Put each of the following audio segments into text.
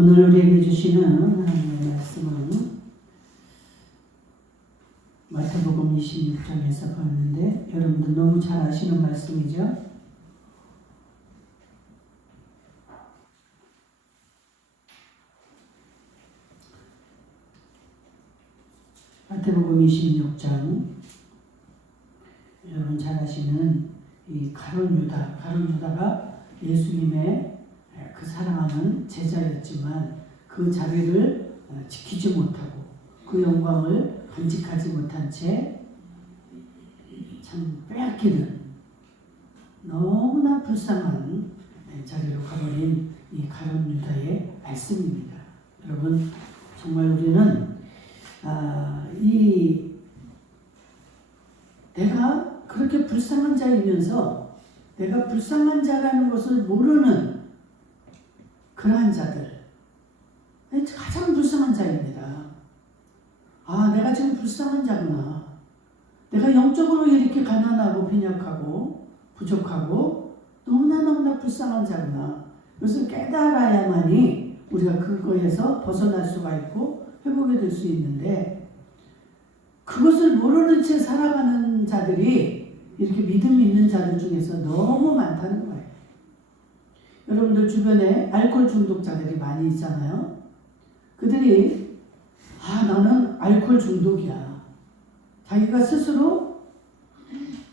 오늘 우리에게 주시는 하나님의 말씀은 마태복음 26장에서 봤는데 여러분들 너무 잘 아시는 말씀이죠. 마태복음 26장 여러분 잘 아시는 이 가룟 유다가 예수님의 그 사랑하는 제자였지만 그 자리를 지키지 못하고 그 영광을 간직하지 못한 채 참 빼앗기는 너무나 불쌍한 자리로 가버린 이 가룟 유다의 말씀입니다. 여러분 정말 우리는 내가 그렇게 불쌍한 자이면서 내가 불쌍한 자라는 것을 모르는 그러한 자들, 가장 불쌍한 자입니다. 내가 지금 불쌍한 자구나. 내가 영적으로 이렇게 가난하고 빈약하고 부족하고 너무나 불쌍한 자구나. 이것을 깨달아야만이 우리가 그거에서 벗어날 수가 있고 회복이 될 수 있는데, 그것을 모르는 채 살아가는 자들이 이렇게 믿음이 있는 자들 중에서 너무 많다는 거예요. 여러분들 주변에 알코올 중독자들이 많이 있잖아요. 그들이 나는 알코올 중독이야. 자기가 스스로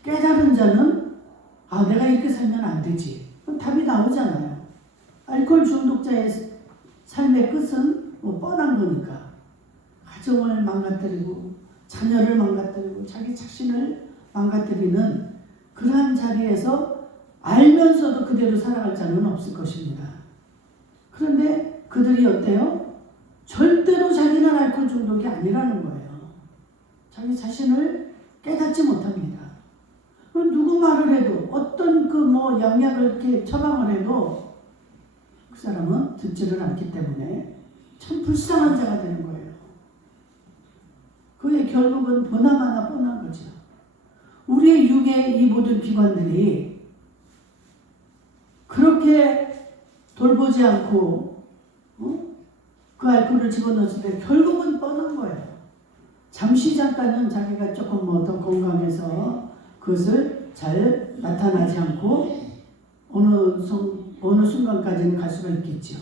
깨달은 자는 내가 이렇게 살면 안 되지. 그럼 답이 나오잖아요. 알코올 중독자의 삶의 끝은 뻔한 거니까. 가정을 망가뜨리고 자녀를 망가뜨리고 자기 자신을 망가뜨리는 그러한 자리에서 알면서도 그대로 살아갈 자는 없을 것입니다. 그런데 그들이 어때요? 절대로 자기는 알코올 중독이 아니라는 거예요. 자기 자신을 깨닫지 못합니다. 누구 말을 해도 어떤 약약을 이렇게 처방을 해도 그 사람은 듣지를 않기 때문에 참 불쌍한 자가 되는 거예요. 그의 결국은 보나마나 뻔한 거죠. 우리의 육의 이 모든 기관들이 그렇게 돌보지 않고 그 알코올을 집어넣었을 때 결국은 뻔한 거예요. 잠깐은 자기가 조금 더 건강해서 그것을 잘 나타나지 않고 어느 순간까지는 갈 수가 있겠죠.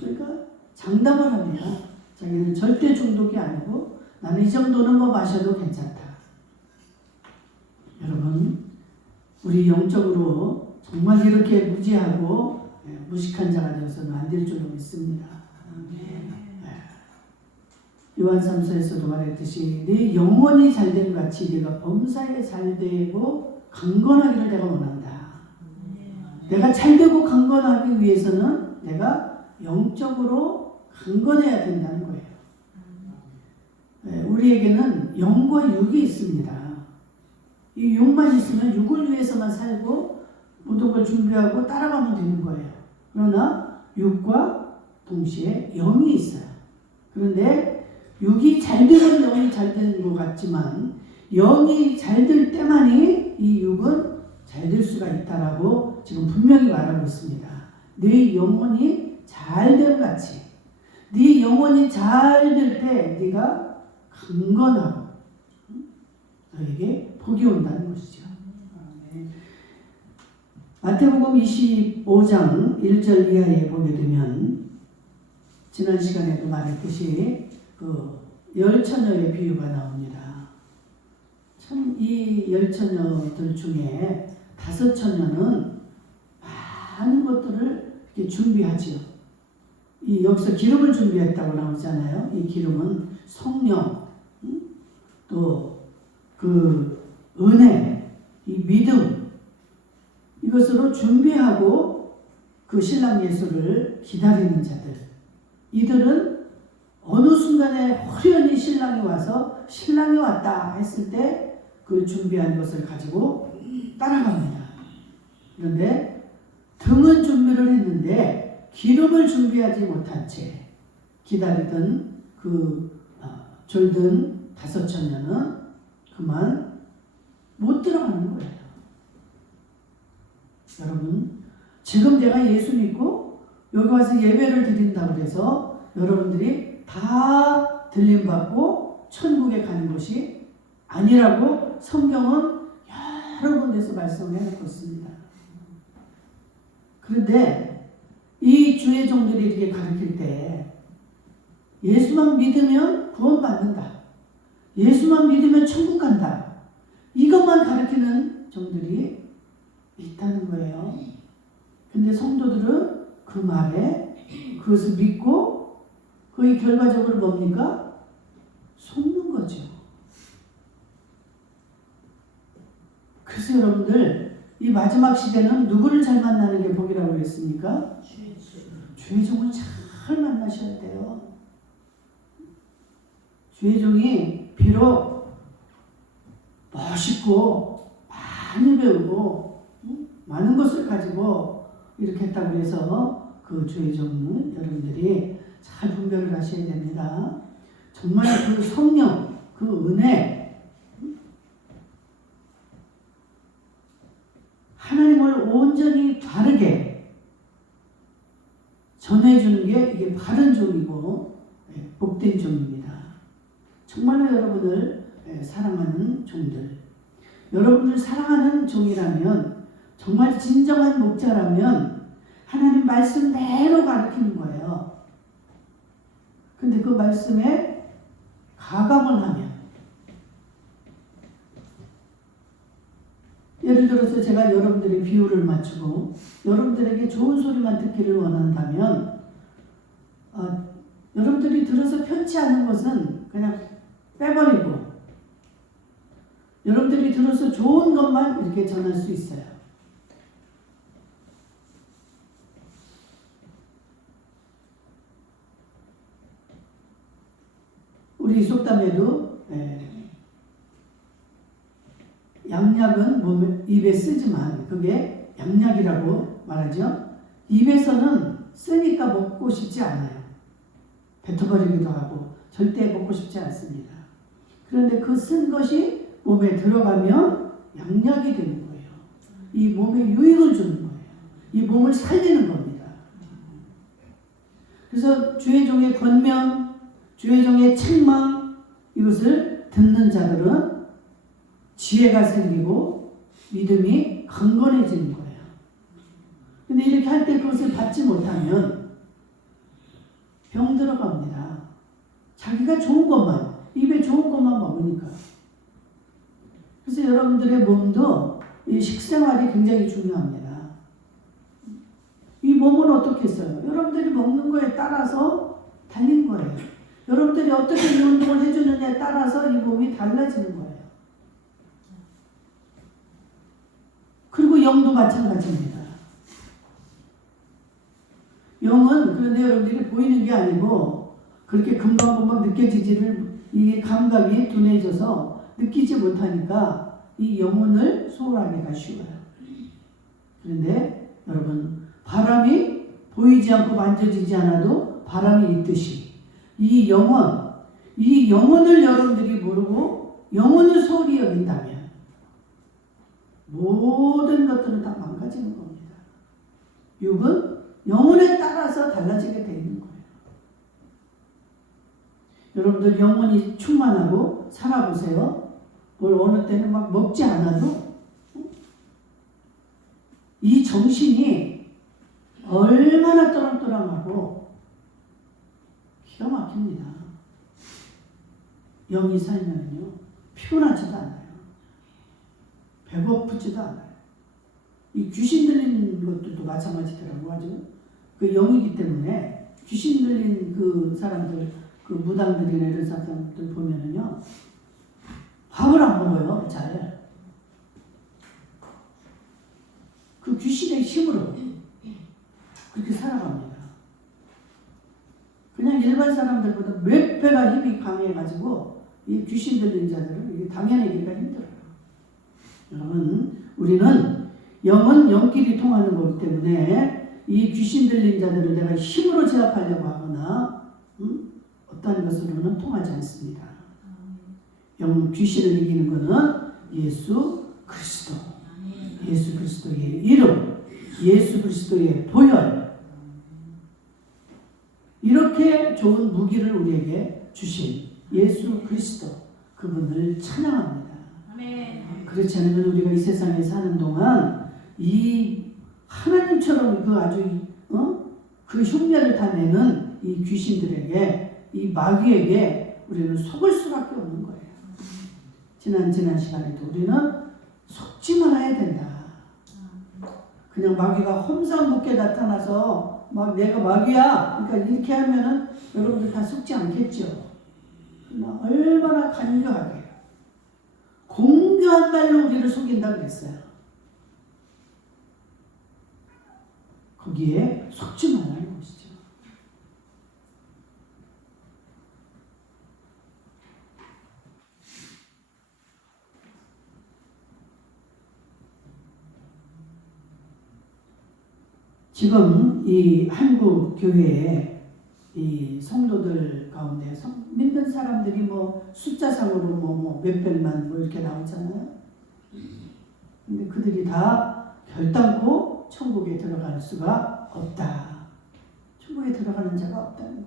그러니까 장담을 합니다. 자기는 절대 중독이 아니고 나는 이 정도는 마셔도 괜찮다. 여러분, 우리 영적으로 정말 이렇게 무지하고 무식한 자가 되어서는 안 될 줄로 믿습니다. 요한 3서에서도 말했듯이 내 영혼이 잘됨 같이 네가 범사에 잘되고 강건하기를 내가 원한다. 내가 잘되고 강건하기 위해서는 내가 영적으로 강건해야 된다는 거예요. 우리에게는 영과 육이 있습니다. 이 육만 있으면 육을 위해서만 살고 모든 걸 준비하고 따라가면 되는 거예요. 그러나 육과 동시에 영이 있어요. 그런데 육이 잘 되면 영이 잘 되는 것 같지만 영이 잘 될 때만이 이 육은 잘 될 수가 있다라고 지금 분명히 말하고 있습니다. 네 영혼이 잘 됨 같이 네 영혼이 잘 될 때 네가 강건하고 너에게 복이 온다는 것이죠. 마태복음 25장 1절 이하에 보게 되면 지난 시간에도 말했듯이 열 처녀의 비유가 나옵니다. 참 이 열 처녀들 중에 5 처녀는 많은 것들을 이렇게 준비하지요. 여기서 기름을 준비했다고 나오잖아요. 이 기름은 성령, 또 그 은혜, 이 믿음, 이것으로 준비하고 그 신랑 예수를 기다리는 자들. 이들은 어느 순간에 호련히 신랑이 와서 신랑이 왔다 했을 때 그 준비한 것을 가지고 따라갑니다. 그런데 등은 준비를 했는데 기름을 준비하지 못한 채 기다리던 졸든 5 처녀는 그만 못 들어가는 거예요. 여러분, 지금 내가 예수 믿고 여기 와서 예배를 드린다고 해서 여러분들이 다 들림받고 천국에 가는 것이 아니라고 성경은 여러 군데서 말씀을 해놓고 있습니다. 그런데 이 주의 종들이 이렇게 가르칠 때 예수만 믿으면 구원받는다. 예수만 믿으면 천국 간다. 이것만 가르치는 종들이 있다는 거예요. 근데 성도들은 그 말에 그것을 믿고 그의 결과적으로 뭡니까? 속는 거죠. 그래서 여러분들 이 마지막 시대는 누구를 잘 만나는 게 복이라고 그랬습니까? 주의 종을 잘 만나셔야 돼요. 주의 종이 비록 멋있고 많이 배우고 많은 것을 가지고 이렇게 했다고 해서 그 주의 종은 여러분들이 잘 분별을 하셔야 됩니다. 정말 그 성령, 그 은혜, 하나님을 온전히 바르게 전해주는 게 이게 바른 종이고 복된 종입니다. 정말로 여러분을 사랑하는 종들, 여러분을 사랑하는 종이라면 정말 진정한 목자라면 하나님 말씀대로 가르치는 거예요. 근데 그 말씀에 가감을 하면, 예를 들어서 제가 여러분들의 비유를 맞추고 여러분들에게 좋은 소리만 듣기를 원한다면 여러분들이 들어서 편치 않은 것은 그냥 빼버리고 여러분들이 들어서 좋은 것만 이렇게 전할 수 있어요. 우리 속담에도 양약은 몸에, 입에 쓰지만 그게 양약이라고 말하죠. 입에서는 쓰니까 먹고 싶지 않아요. 뱉어버리기도 하고 절대 먹고 싶지 않습니다. 그런데 그 쓴 것이 몸에 들어가면 양약이 되는 거예요. 이 몸에 유익을 주는 거예요. 이 몸을 살리는 겁니다. 그래서 주의 종의 권면, 주의 종의 책망, 이것을 듣는 자들은 지혜가 생기고 믿음이 강건해지는 거예요. 근데 이렇게 할 때 그것을 받지 못하면 병 들어갑니다. 자기가 좋은 것만, 입에 좋은 것만 먹으니까. 그래서 여러분들의 몸도 이 식생활이 굉장히 중요합니다. 이 몸은 어떻게 써요? 여러분들이 먹는 거에 따라서 달린 거예요. 여러분들이 어떻게 이 운동을 해주느냐에 따라서 이 몸이 달라지는 거예요. 그리고 영도 마찬가지입니다. 영은 그런데 여러분들이 보이는 게 아니고 그렇게 금방금방 느껴지지를, 이 감각이 둔해져서 느끼지 못하니까 이 영혼을 소홀하기가 쉬워요. 그런데 여러분, 바람이 보이지 않고 만져지지 않아도 바람이 있듯이 이 영혼을 여러분들이 모르고 영혼을 소홀히 여긴다면 모든 것들은 다 망가지는 겁니다. 육은 영혼에 따라서 달라지게 되어 있는 거예요. 여러분들 영혼이 충만하고 살아보세요. 뭘 어느 때는 막 먹지 않아도 이 정신이 얼마나 또랑또랑하고 기가 막힙니다. 영이 살면요 피곤하지도 않아요. 배고프지도 않아요. 이 귀신 들린 것도 마찬가지더라고. 아주 그 영이기 때문에 귀신 들린 그 사람들, 그 무당들이나 이런 사람들 보면은요 밥을 안 먹어요. 잘. 그 귀신의 힘으로 그렇게 살아갑니다. 그냥 일반 사람들보다 몇 배가 힘이 강해가지고 이 귀신 들린 자들은 이게 당연하기가 힘들어요. 여러분, 우리는 영은 영끼리 통하는 거기 때문에 이 귀신 들린 자들을 내가 힘으로 제압하려고 하거나 어떤 것으로는 통하지 않습니다. 영 귀신을 이기는 것은 예수 그리스도, 예수 그리스도의 이름, 예수 그리스도의 보혈, 이렇게 좋은 무기를 우리에게 주신 예수 그리스도 그분을 찬양합니다. 아멘. 그렇지 않으면 우리가 이 세상에 사는 동안 이 하나님처럼 그 아주 그 흉내를 다 내는 이 귀신들에게 이 마귀에게 우리는 속을 수밖에 없는 거예요. 지난 시간에도 우리는 속지 말아야 된다. 그냥 마귀가 험상궂게 나타나서 막 내가 마귀야 그러니까 이렇게 하면은 여러분들 다 속지 않겠죠. 그러나 얼마나 간교하게 공교한 말로 우리를 속인다 그랬어요. 거기에 속지 말라는 것이죠. 지금 이 한국 교회에 이 성도들 가운데 믿는 사람들이 뭐 숫자상으로 뭐 몇백만 뭐 이렇게 나오잖아요. 근데 그들이 다 결단코 천국에 들어갈 수가 없다. 천국에 들어가는 자가 없다는 거예요.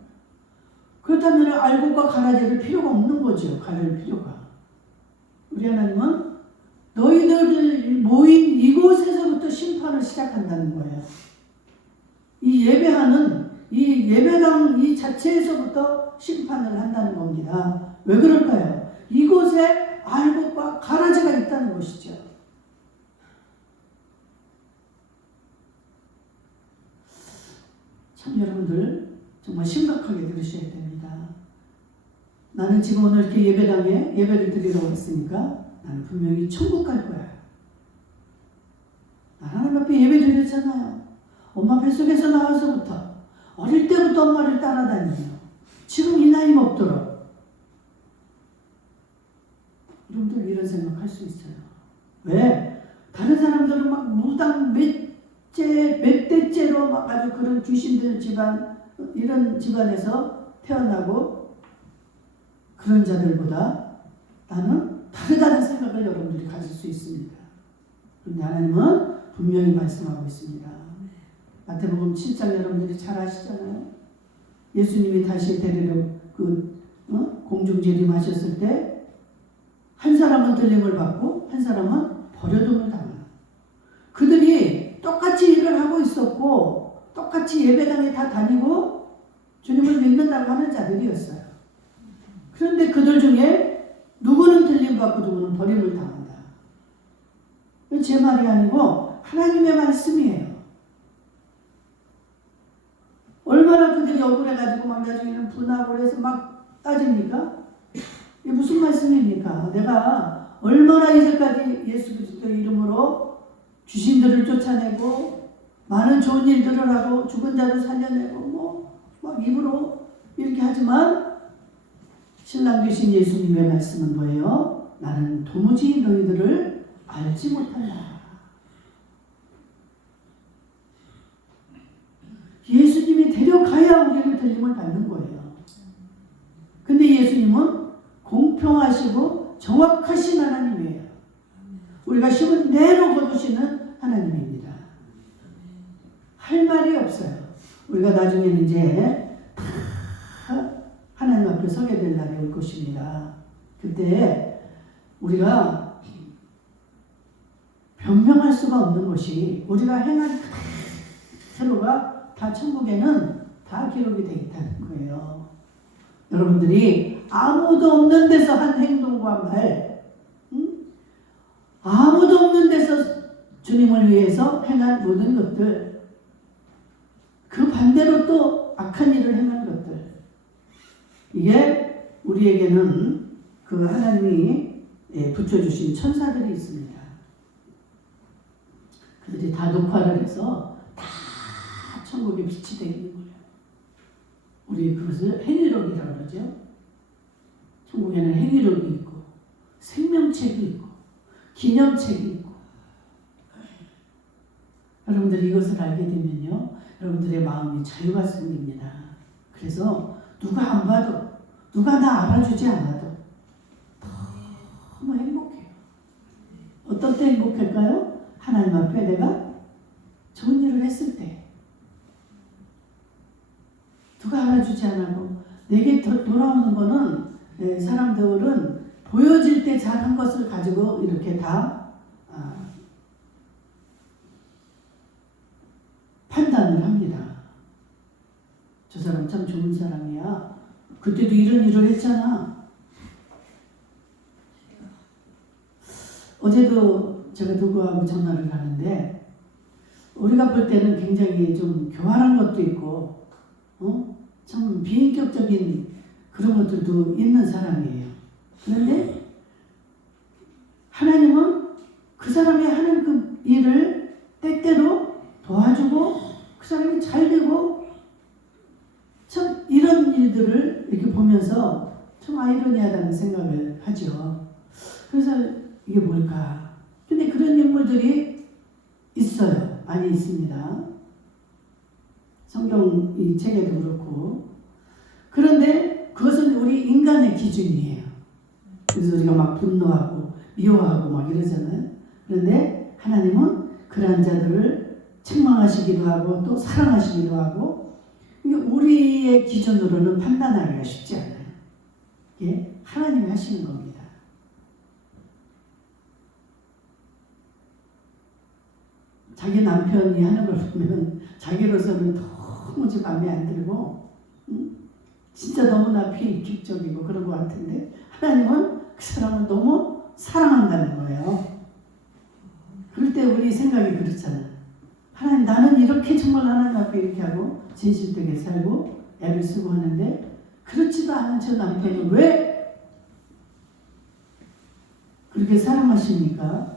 그렇다면 알곡과 가라지를 필요가 없는 거죠. 가릴 필요가. 우리 하나님은 너희들 모인 이곳에서부터 심판을 시작한다는 거예요. 이 예배하는 이 예배당 이 자체에서부터 심판을 한다는 겁니다. 왜 그럴까요? 이곳에 알곡과 가라지가 있다는 것이죠. 참 여러분들 정말 심각하게 들으셔야 됩니다. 나는 지금 오늘 이렇게 예배당에 예배를 드리러 왔으니까 나는 분명히 천국 갈 거야. 나 하나님 앞에 예배 드렸잖아요. 엄마 뱃속에서 나와서부터 어릴 때부터 엄마를 따라다니며 지금 이 나이 먹도록 여러분들 이런 생각할 수 있어요. 왜? 다른 사람들은 막 무당 몇 대째로 막 아주 그런 귀신들 집안 이런 집안에서 태어나고 그런 자들보다 나는 다르다는 생각을 여러분들이 가질 수 있습니다. 그런데 하나님은 분명히 말씀하고 있습니다. 마태복음 7장 여러분들이 잘 아시잖아요. 예수님이 다시 데리러 공중 재림하셨을 때 한 사람은 들림을 받고 한 사람은 버려둠을 당하는. 그들이 똑같이 일을 하고 있었고 똑같이 예배당에 다 다니고 주님을 믿는다고 하는 자들이었어요. 그런데 그들 중에 누구는 들림 받고 누구는 버림을 당한다. 제 말이 아니고 하나님의 말씀이에요. 얼마나 그들이 억울해가지고 막 나중에는 분하고 그래서 막 따집니까? 이게 무슨 말씀입니까? 내가 얼마나 이제까지 예수 그리스도 이름으로 귀신들을 쫓아내고 많은 좋은 일들을 하고 죽은 자를 살려내고 뭐 막 입으로 이렇게 하지만 신랑 되신 예수님의 말씀은 뭐예요? 나는 도무지 너희들을 알지 못한다. 예수님이 데려가야 우리는 들림을 받는 거예요. 근데 예수님은 공평하시고 정확하신 하나님이에요. 우리가 힘을 내로 거두시는 하나님입니다. 할 말이 없어요. 우리가 나중에는 이제 다 하나님 앞에 서게 될 날이 올 것입니다. 그때 우리가 변명할 수가 없는 것이 우리가 행한 그대로가 다 천국에는 다 기록이 되어 있다는 거예요. 여러분들이 아무도 없는 데서 한 행동과 말, 아무도 없는 데서 주님을 위해서 행한 모든 것들, 그 반대로 또 악한 일을 행한 것들, 이게 우리에게는 그 하나님이 붙여주신 천사들이 있습니다. 그들이 다 녹화를 해서 다 천국에 빛이 되어 있는 거예요. 우리 그것을 행위록이라고 그러죠. 천국에는 행위록이 있고 생명책이 있고 기념책이 있고 여러분들이 이것을 알게 되면요. 여러분들의 마음이 자유가 생깁니다. 그래서 누가 안 봐도 누가 나 알아주지 않아도 너무 행복해요. 어떤 때 행복할까요? 하나님 앞에 내가 좋은 일을 했을 때 누가 누가 알아주지 않고 내게 돌아오는 거는 사람들은 보여질 때 잘한 것을 가지고 이렇게 다 판단을 합니다. 저 사람 참 좋은 사람이야. 그때도 이런 일을 했잖아. 어제도 제가 누구하고 전화를 하는데 우리가 볼 때는 굉장히 좀 교활한 것도 있고 참 비인격적인 그런 것들도 있는 사람이에요. 그런데 하나님은 그 사람이 하는 그 일을 때때로 도와주고 그 사람이 잘 되고 참 이런 일들을 이렇게 보면서 좀 아이러니하다는 생각을 하죠. 그래서 이게 뭘까? 근데 그런 인물들이 있어요. 많이 있습니다. 성경 이 책에도 그렇고. 그런데 그것은 우리 인간의 기준이에요. 그래서 우리가 막 분노하고 미워하고 막 이러잖아요. 그런데 하나님은 그러한 자들을 책망하시기도 하고 또 사랑하시기도 하고 우리의 기준으로는 판단하기가 쉽지 않아요. 이게 하나님이 하시는 겁니다. 자기 남편이 하는 걸 보면 자기로서는 도무지 마음에 안 들고 진짜 너무나 비인격적이고 그런 것 같은데 하나님은 그 사람을 너무 사랑한다는 거예요. 그럴 때 우리 생각이 그렇잖아요. 하나님 나는 이렇게 정말 하나님 앞에 이렇게 하고 진실되게 살고 애를 쓰고 하는데 그렇지도 않은 저 남편은 왜 그렇게 사랑하십니까?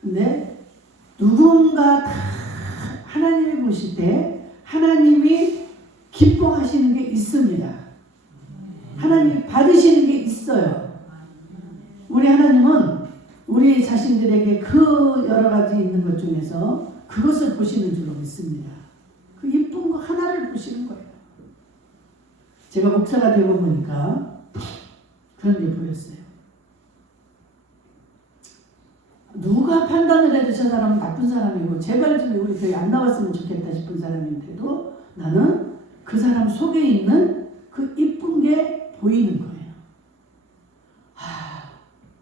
근데 누군가 다 하나님이 보실 때 하나님이 기뻐하시는 게 있습니다. 하나님이 받으시는 게 있어요. 우리 하나님은 우리 자신들에게 그 여러 가지 있는 것 중에서 그것을 보시는 줄로 믿습니다. 그 이쁜 거 하나를 보시는 거예요. 제가 목사가 되고 보니까 그런 게 보였어요. 누가 판단을 해도 저 사람은 나쁜 사람이고 제발 좀 우리 교회 안 나왔으면 좋겠다 싶은 사람인데도 나는 그 사람 속에 있는 그 이쁜 게 보이는 거예요.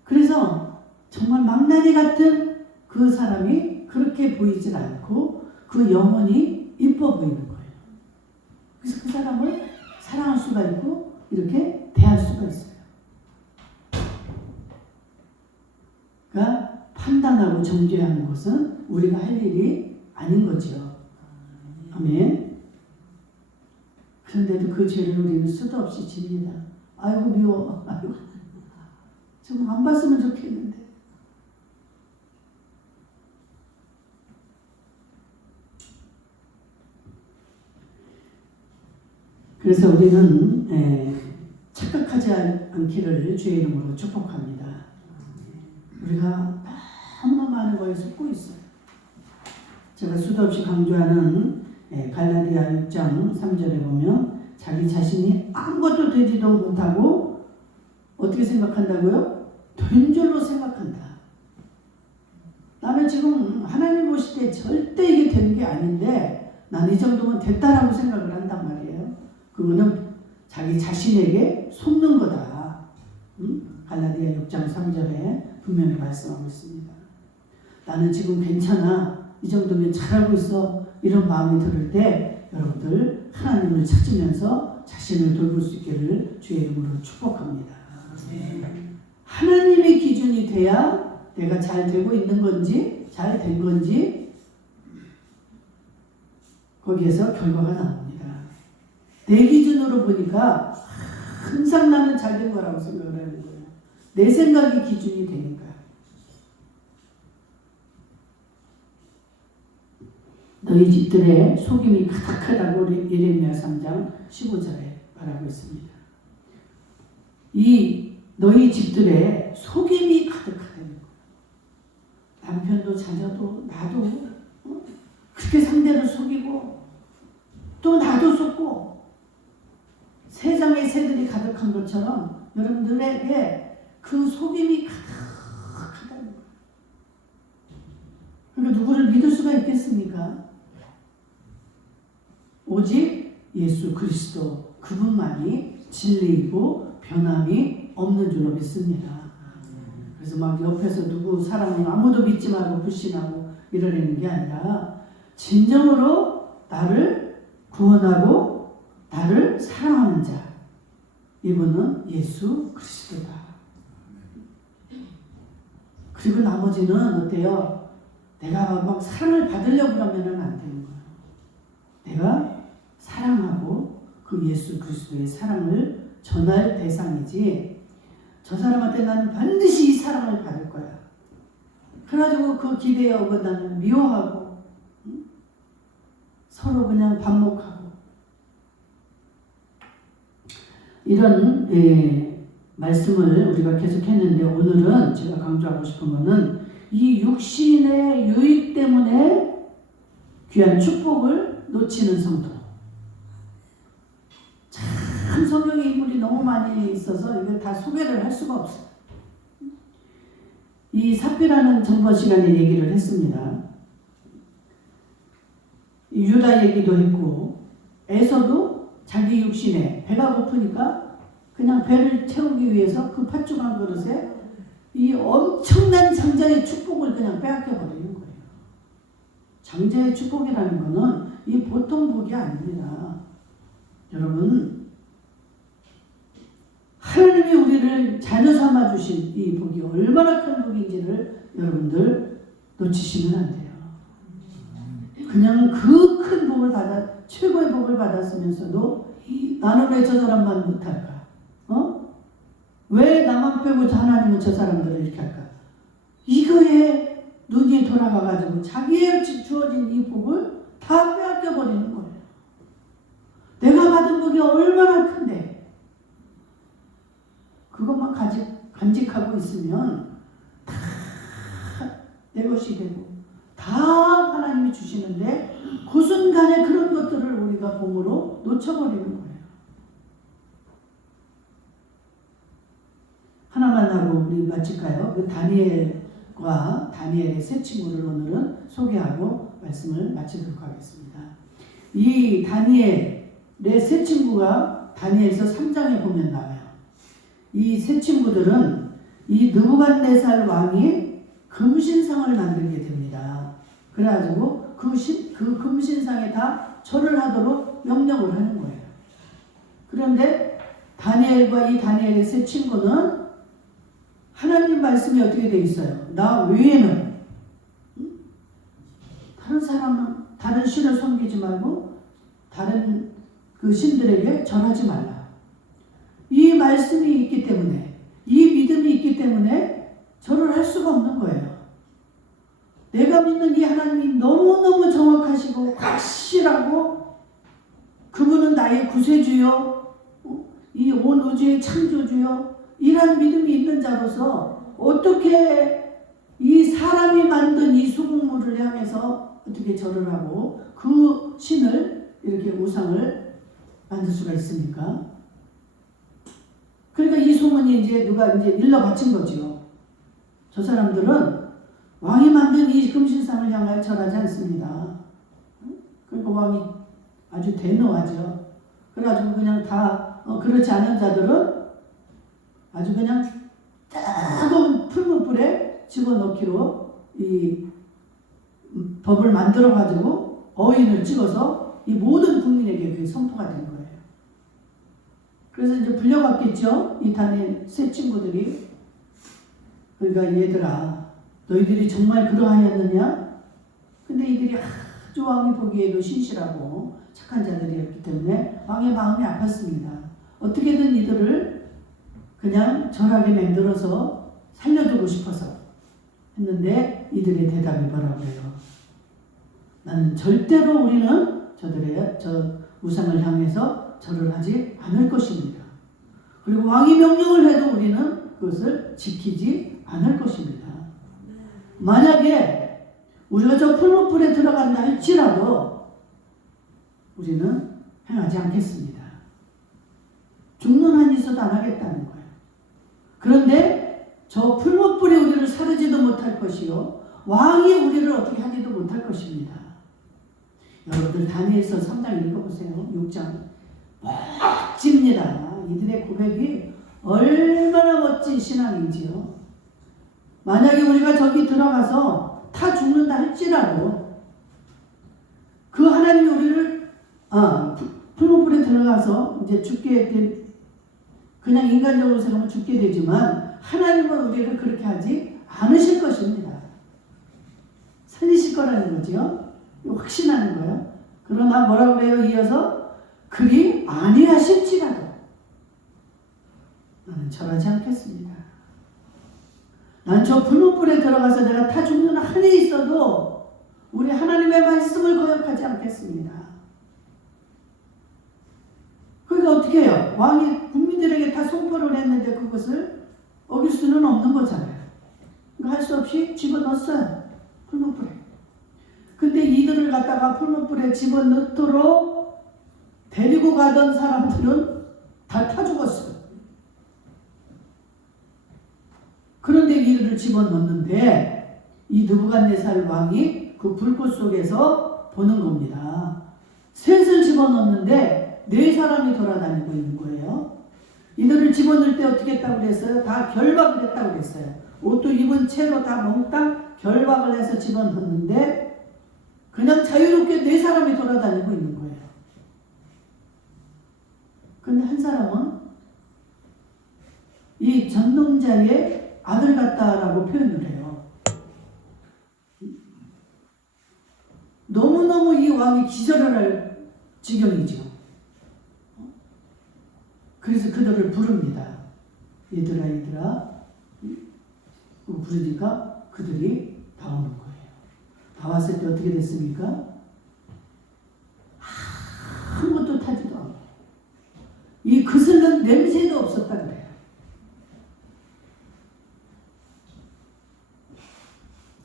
그래서 정말 망나니 같은 그 사람이 그렇게 보이질 않고 그 영혼이 이뻐 보이는 거예요. 그래서 그 사람을 사랑할 수가 있고 이렇게 대할 수가 있어요. 그러니까 판단하고 정죄하는 것은 우리가 할 일이 아닌 거죠. 아멘. 그런데도 그 죄를 우리는 수도 없이 집니다. 아이고 미워. 아이고 좀 안 봤으면 좋겠는데. 그래서 우리는 착각하지 않기를 주의 이름으로 축복합니다. 우리가 너무나 많은 거에 속고 있어요. 제가 수도 없이 강조하는 갈라디아 6장 3절에 보면 자기 자신이 아무것도 되지도 못하고 어떻게 생각한다고요? 된 줄로 생각한다. 나는 지금 하나님 보실 때 절대 이게 되는 게 아닌데 난 이 정도면 됐다라고 생각을 한단 말이에요. 그거는 자기 자신에게 속는 거다. 갈라디아 6장 3절에 분명히 말씀하고 있습니다. 나는 지금 괜찮아. 이 정도면 잘하고 있어. 이런 마음이 들을 때 여러분들 하나님을 찾으면서 자신을 돌볼 수 있기를 주의 이름으로 축복합니다. 하나님의 기준이 돼야 내가 잘 되고 있는 건지 잘 된 건지 거기에서 결과가 나옵니다. 내 기준으로 보니까 항상 나는 잘 된 거라고 생각을 하는 거예요. 내 생각이 기준이 되니까. 너희 집들의 속임이 가득하다고 예레미야 3장 15절에 말하고 있습니다. 이 너희 집들의 속임이 가득하다는 거예요. 남편도 자녀도 나도 그렇게 상대를 속이고 또 나도 속고 세상의 새들이 가득한 것처럼 여러분들에게 그 속임이 가득하다는 거예요. 그러니까 누구를 믿을 수가 있겠습니까? 오직 예수 그리스도 그분만이 진리이고 변함이 없는 줄로 믿습니다. 그래서 막 옆에서 누구 사랑하는 아무도 믿지 말고 불신하고 이러려는 게 아니라 진정으로 나를 구원하고 나를 사랑하는 자, 이분은 예수 그리스도다. 그리고 나머지는 어때요? 내가 막 사랑을 받으려고 그러면 안 되는 거예요. 내가 사랑하고 그 예수 그리스도의 사랑을 전할 대상이지, 저 사람한테 나는 반드시 이 사랑을 받을 거야. 그래가지고 그 기대에 어긋나면 미워하고, 응? 서로 그냥 반목하고, 이런 말씀을 우리가 계속 했는데, 오늘은 제가 강조하고 싶은 것은 이 육신의 유익 때문에 귀한 축복을 놓치는 성도. 참 성경에 인물이 너무 많이 있어서 이걸 다 소개를 할 수가 없어요. 이 삽비라는 전번 시간에 얘기를 했습니다. 유다 얘기도 했고, 에서도 자기 육신에 배가 고프니까 그냥 배를 채우기 위해서 그 팥죽한 그릇에 이 엄청난 장자의 축복을 그냥 빼앗겨 버리는 거예요. 장자의 축복이라는 것은 이 보통 복이 아닙니다. 여러분, 하나님이 우리를 자녀 삼아 주신 이 복이 얼마나 큰 복인지를 여러분들 놓치시면 안 돼요. 그냥 그 큰 복을 받아, 최고의 복을 받았으면서도 나는 왜 저 사람만 못할까? 왜 나만 빼고 하나님은 저 사람들을 이렇게 할까? 이거에 눈이 돌아가가지고 자기의 주어진 이 복을 다 빼앗겨 버리는 거예요. 내가 받은 복이 얼마나 큰데 그것만 간직하고 있으면 다 내 것이 되고 다 하나님이 주시는데 그 순간에 그런 것들을 우리가 봉으로 놓쳐버리는 거예요. 하나만 하고 우리 마칠까요? 그 다니엘과 다니엘의 세 친구를 오늘은 소개하고 말씀을 마치도록 하겠습니다. 이 다니엘의 세 친구가 다니엘서 3장에 보면 나와요. 이 세 친구들은 이 느부갓네살 왕이 금신상을 만들게 됩니다. 그래가지고 그 금신상에 다 절을 하도록 명령을 하는 거예요. 그런데 다니엘과 이 다니엘의 세 친구는 하나님 말씀이 어떻게 되어 있어요? 나 외에는 다른 사람은 다른 신을 섬기지 말고 다른 그 신들에게 절하지 말라. 이 말씀이 있기 때문에, 이 믿음이 있기 때문에 절을 할 수가 없는 거예요. 내가 믿는 이 하나님이 너무너무 정확하시고 확실하고 그분은 나의 구세주요, 이 온 우주의 창조주요, 이런 믿음이 있는 자로서 어떻게 이 사람이 만든 이 수국물을 향해서 어떻게 절을 하고 그 신을 이렇게 우상을 만들 수가 있습니까? 그러니까 이 소문이 이제 누가 이제 일러 바친 거죠. 저 사람들은 왕이 만든 이 금신상을 향하여 절하지 않습니다. 그러니까 왕이 아주 대노하죠. 그래가지고 그냥 다 그렇지 않은 자들은 아주 그냥 따가운 풀무불에 집어넣기로 이 법을 만들어가지고 어인을 찍어서 이 모든 국민에게 그게 선포가 된 거예요. 그래서 이제 불려갔겠죠. 이 다니엘 세 친구들이. 그러니까 얘들아, 너희들이 정말 그러하였느냐? 근데 이들이 아주 왕이 보기에도 신실하고 착한 자들이었기 때문에 왕의 마음이 아팠습니다. 어떻게든 이들을 그냥 절하게 만들어서 살려두고 싶어서 했는데 이들의 대답이 뭐라고 해요? 나는 절대로 우리는 저 우상을 향해서 절을 하지 않을 것입니다. 그리고 왕이 명령을 해도 우리는 그것을 지키지 않을 것입니다. 만약에 우리가 저 풀무불에 들어간다 할지라도 우리는 행하지 않겠습니다. 죽는 한이 있어도 안 하겠다는 거예요. 그런데 저 풀무불에 우리를 사르지도 못할 것이요 왕이 우리를 어떻게 하지도 못할 것입니다. 여러분들 다니엘서 3장 읽어보세요. 6장 멋집니다. 이들의 고백이 얼마나 멋진 신앙인지요. 만약에 우리가 저기 들어가서 다 죽는다 할지라도 그 하나님이 우리를 풀무불에 들어가서 이제 죽게 된, 그냥 인간적으로 생각하면 죽게 되지만 하나님은 우리를 그렇게 하지 않으실 것입니다. 살리실 거라는 거죠. 확신하는 거예요. 그러나 뭐라고 그래요? 이어서 그리 아니하실지라도 나는 절하지 않겠습니다. 난 저 불문불에 들어가서 내가 타 죽는 한이 있어도 우리 하나님의 말씀을 거역하지 않겠습니다. 그러니까 어떻게 해요? 왕이 국민들에게 다 선포를 했는데 그것을 어길 수는 없는 거잖아요. 그러니까 할 수 없이 집어넣었어요. 풀무불에. 근데 이들을 갖다가 풀무불에 집어넣도록 데리고 가던 사람들은 다 타 죽었어요. 그런데 이들을 집어넣는데 이 느부갓네살 왕이 그 불꽃 속에서 보는 겁니다. 셋을 집어넣는데 4사람이 돌아다니고 있는 거예요. 이들을 집어넣을 때 어떻게 했다고 그랬어요? 다 결박을 했다고 그랬어요. 옷도 입은 채로 다 몽땅 결박을 해서 집어넣는데 그냥 자유롭게 4사람이 돌아다니고 있는 거예요. 근데 한 사람은 이 전능자의 아들 같다라고 표현을 해요. 너무너무 이 왕이 기절을 할 지경이죠. 그래서 그들을 부릅니다. 얘들아 부르니까 그들이 다 오는 거예요. 다 왔을 때 어떻게 됐습니까? 아무것도 타지도 않고 이 그슬는 냄새도 없었다 그래요.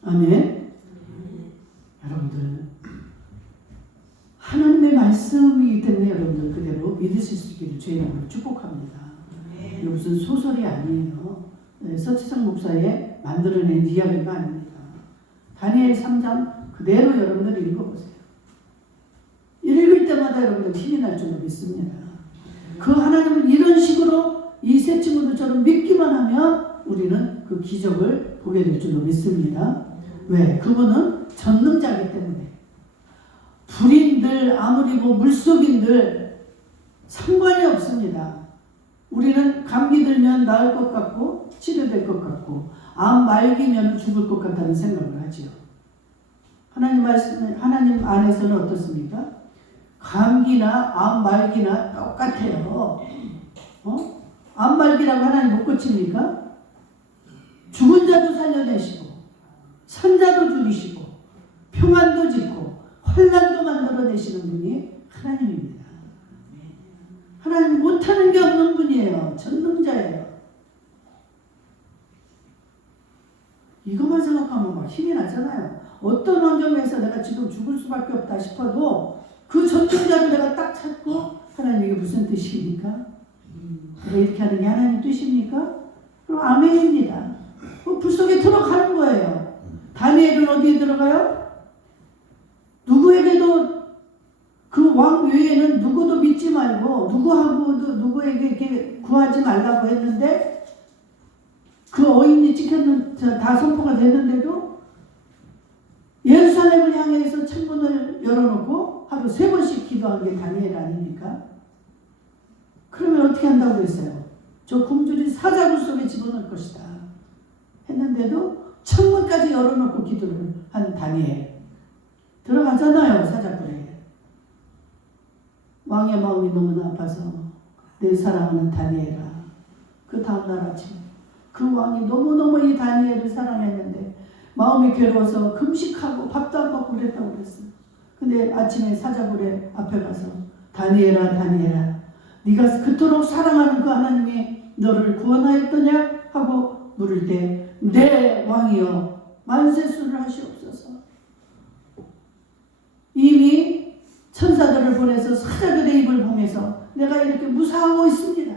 아멘. 여러분들 하나님의 말씀이기 때문에 여러분들 그대로 믿으실 수 있기를 주의 이름으로 축복합니다. 이거 무슨 소설이 아니에요. 서치상 목사의 만들어낸 이야기가 아닙니다. 다니엘 3장 그대로 여러분들 읽어보세요. 읽을 때마다 여러분들 힘이 날 줄로 믿습니다. 그 하나님을 이런 식으로 이 세 친구들처럼 믿기만 하면 우리는 그 기적을 보게 될 줄로 믿습니다. 왜? 그분은 전능자이기 때문에. 불인들 아무리 물속인들 상관이 없습니다. 우리는 감기 들면 나을 것 같고 치료될 것 같고 암 말기면 죽을 것 같다는 생각을 하죠. 하나님 안에서는 어떻습니까? 감기나 암 말기나 똑같아요. 암 말기라고 하나님 못 고칩니까? 죽은 자도 살려내시고 산자도 죽이시고 평안도 짓고 환난도 만들어내시는 분이 하나님입니다. 하나님 못하는 게 없는 분이에요. 전능자예요. 이것만 생각하면 막 힘이 나잖아요. 어떤 환경에서 내가 지금 죽을 수밖에 없다 싶어도 그 전능자를 내가 딱 찾고 하나님 이게 무슨 뜻입니까? 내가 이렇게 하는 게 하나님 뜻입니까? 그럼 아멘입니다. 불 속에 들어가는 거예요. 다니엘은 어디에 들어가요? 누구에게도 그 왕 외에는 누구도 믿지 말고 누구에게 이렇게 구하지 말라고 했는데 그 어인이 다 선포가 됐는데도 예루살렘을 향해서 창문을 열어놓고 하루 3번씩 기도한 게 다니엘 아닙니까? 그러면 어떻게 한다고 했어요? 저 굶주린 사자굴 속에 집어넣을 것이다 했는데도 창문까지 열어놓고 기도를 한 다니엘 들어가잖아요. 사자굴에. 왕의 마음이 너무나 아파서 내 사랑하는 다니엘아, 그 다음날 아침 그 왕이 너무너무 이 다니엘을 사랑했는데 마음이 괴로워서 금식하고 밥도 안 먹고 그랬다고 그랬어요. 근데 아침에 사자굴에 앞에 가서 다니엘아 네가 그토록 사랑하는 그 하나님이 너를 구원하였더냐 하고 물을 때 내 왕이여 만세수를 하시옵소서. 이미 천사들을 보내서 사자들의 입을 봉해서 내가 이렇게 무사하고 있습니다.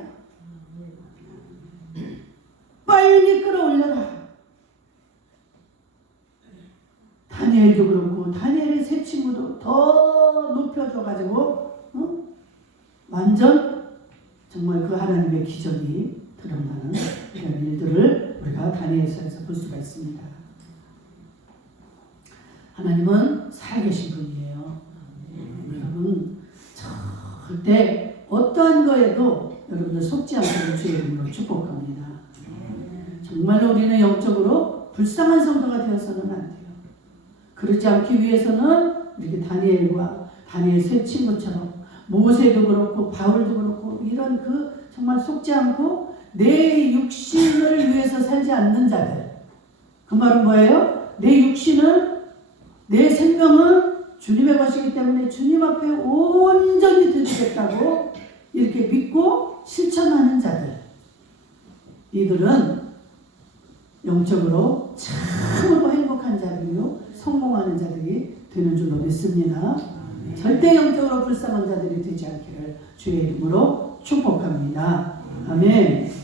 빨리 끌어올려라. 다니엘도 그렇고 다니엘의 세 친구도 더 높여줘가지고 완전 정말 그 하나님의 기적이 드러나는 이런 일들을 우리가 다니엘서에서 볼 수가 있습니다. 하나님은 살아계신 분이에요. 여러분 절대 어떠한 거에도 여러분들 속지 않고 주의 이름으로 축복합니다. 정말로 우리는 영적으로 불쌍한 성도가 되어서는 안 돼요. 그렇지 않기 위해서는 이렇게 다니엘과 다니엘 세 친구처럼 모세도 그렇고 바울도 그렇고 이런 그 정말 속지 않고 내 육신을 위해서 살지 않는 자들. 그 말은 뭐예요? 내 육신은 내 생명은 주님의 것이기 때문에 주님 앞에 온전히 드리겠다고 이렇게 믿고 실천하는 자들. 이들은 영적으로 참으로 행복한 자들이요 성공하는 자들이 되는 줄로 믿습니다. 절대 영적으로 불쌍한 자들이 되지 않기를 주의 이름으로 축복합니다. 아멘.